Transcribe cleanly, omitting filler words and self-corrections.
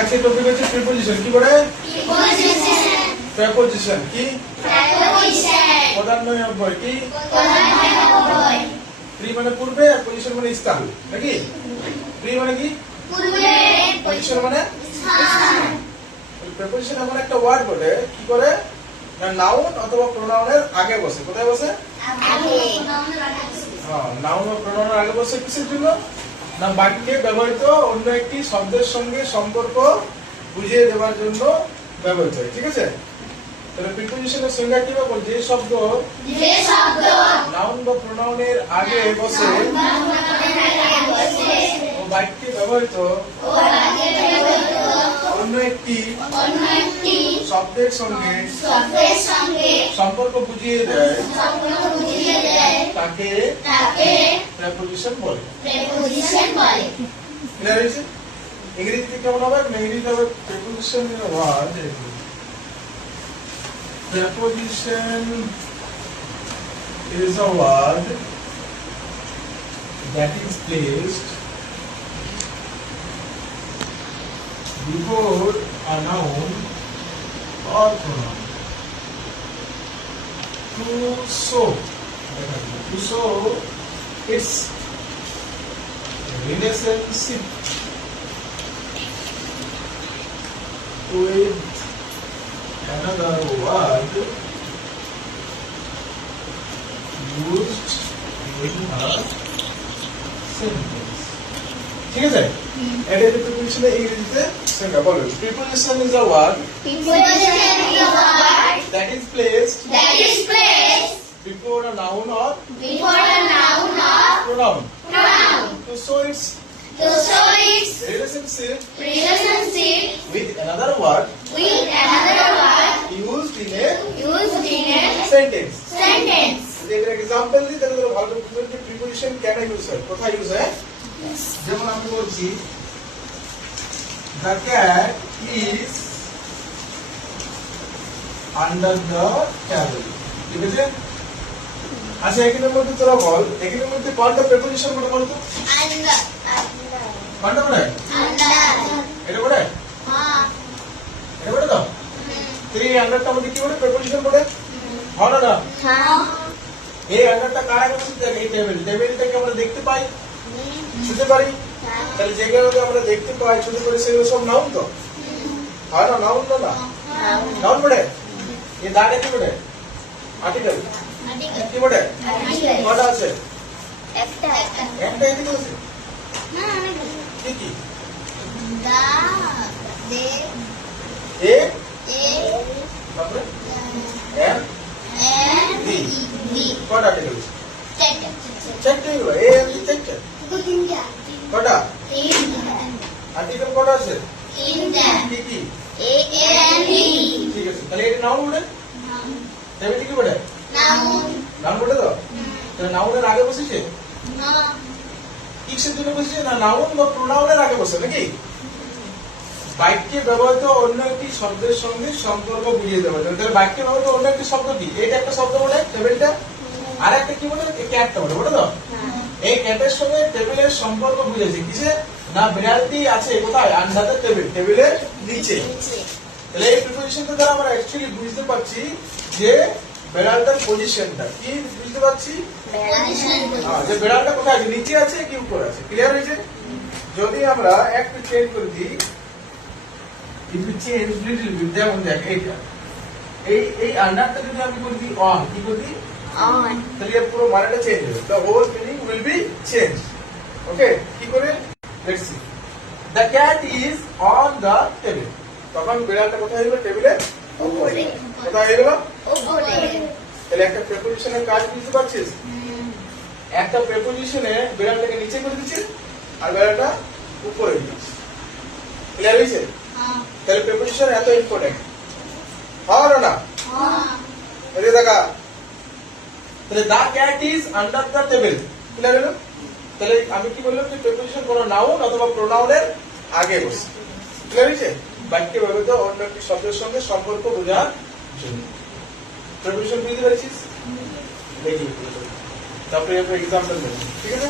আজকে টপিক হচ্ছে প্রিপোজিশন। কি করে? প্রিপোজিশন। প্রিপোজিশন কি? প্রিপোজিশন। প্রধান নয় অব্যয় কি? প্রধান নয় অব্যয়। প্রি মানে পূর্বে আর পজিশন মানে স্থান, নাকি? প্রি মানে কি? পূর্বে। পজিশন মানে স্থান। প্রিপোজিশন এমন একটা ওয়ার্ড বলে কি করে না নাউন অথবা প্রোনাউনের আগে বসে। কোথায় বসে? আগে। হ্যাঁ, নাউন ও প্রোনাউনের আগে বসে কিসের জন্য? না বাক্যে ব্যবহৃত অন্য একটি শব্দের সঙ্গে সম্পর্ক বুঝিয়ে দেওয়ার জন্য ব্যবহৃত হয়। ঠিক আছে? তাহলে প্রিপোজিশনের সংজ্ঞা কি বল? যে শব্দ নাউন বা প্রোনাউনের আগে বসে ও বাক্যে ব্যবহৃত অন্য একটি শব্দের সঙ্গে সম্পর্ক বুঝিয়ে দেয় তাকে প্রিপোজিশন বলে। ক্লিয়ার হয়েছে? ইংরেজিতে কেমন হবে? ইংরেজিতে হবে preposition is a word. Preposition is a word that is placed before a noun or pronoun to show its relationship with another word used in a sentence. ঠিক আছে? এটা হচ্ছে প্রিপোজিশনের ইংরেজিতে সংজ্ঞা। বলুন, preposition is a word that is placed before a noun or pronoun to show its relationship with another word used in a sentence. যদি এর example দিই তাহলে তোমরা ভালো করে বুঝবে যে প্রিপোজিশন কেন ইউজ হয়, কোথায় ইউজ হয়। যেমন আমি বলছি the cat is under the table। ঠিক আছে? আচ্ছা, এখানের মধ্যে তোরা বল, এখানের মধ্যে কোনটা প্রিপোজিশন বলে বল তো? কোনটা বলে? এটা বলে? এটা বলে তো? এই আন্ডারটা আমাদের কি বলে? প্রিপোজিশন বলে? হ্যাঁ না? এই আন্ডারটা কারা বলছে? এই টেবিলটাকে আমরা দেখতে পাই, ছুঁতে পারি। তাহলে যেগুলো আমরা দেখতে পাই, ছুঁতে পারি, সেগুলো সব নাউন তো? হয় না? নাউন না? নাউন বলে? এই দাঁড়ে কি বলে? আর্টিকেল। কি বলে? কটা আছে? একটা এদিকে আছে। কি কি? এ তারপরে এম ডি। কটা আর্টিকেল? চারটে। এ এম ডি চারটে। কটা আর্টিকেল কটা আছে? কি কি? ঠিক আছে, তাহলে এটা নাউন বলে? টেবিল কি বলে? নাউন বলে তো? তাহলে নাউনের আগে বসেছে? কিসের জন্য বসেছে? না নাউন বা প্রোনাউনের আগে বসে, নাকি? বাক্যে ব্যবহৃত অন্য একটি শব্দের সঙ্গে সম্পর্ক বুঝিয়ে দেওয়া যায়। তাহলে বাক্যে ব্যবহৃত অন্য একটি শব্দ কি? এটা একটা শব্দ বলে টেবিলটা, আর একটা কি বলে? ক্যাটটা বলে। বলে তো? এই ক্যাটের সঙ্গে টেবিলের সম্পর্ক বুঝেছে কিসে? না বিড়ালটি আছে কোথায়? আন্ডার দ্য টেবিল, টেবিলের নিচে। তাহলে এই প্রিপোজিশনটা দ্বারা আমরা অ্যাকচুয়ালি বুঝতে পারছি যে বিড়ালটার পজিশনটা কি বুঝতে পারছি। যে বিড়ালটা কোথায় আছে? নিচে আছে কি উপরে আছে? ক্লিয়ার হয়েছে? যদি আমরা একটু চেঞ্জ করে দিই, if you change little bit, যেমন দেখ এইটা, এই আন্ডারটা যদি আমি করে দিই অন, কি করে দিই? অন, তাহলে এর পুরো মানেটা চেঞ্জ হবে। the whole meaning will be changed. ওকে, কি করে? let's see. the cat is on the table. তখন বিড়ালটা কোথায় হলো? টেবিলের উপরে। কোথায় হলো? উপরে। তাহলে একটা প্রিপোজিশনের কাজ বুঝতে পারছিস? একটা প্রিপোজিশনে বিড়ালটাকে নিচে করে দিচ্ছে আর বিড়ালটা উপরে দিচ্ছে। ক্লিয়ার হয়েছে? তাহলে প্রিপোজিশন এত ইম্পর্টেন্ট। হ্যাঁ না? এটা দেখা। তাহলে the cat is under the table। Clear হলো? তাহলে আমি কি বললাম যে প্রিপোজিশন কোন নাউন অথবা প্রোনাউনের আগে বসে। ক্লিয়ার হয়েছে? বাক্যে ব্যবহৃত অন্য একটি শব্দের সঙ্গে সম্পর্ক বোঝার জন্য। প্রিপোজিশন বুঝতে পেরেছিস? দেখি তারপরে এক্সাম্পল দেব। ঠিক আছে?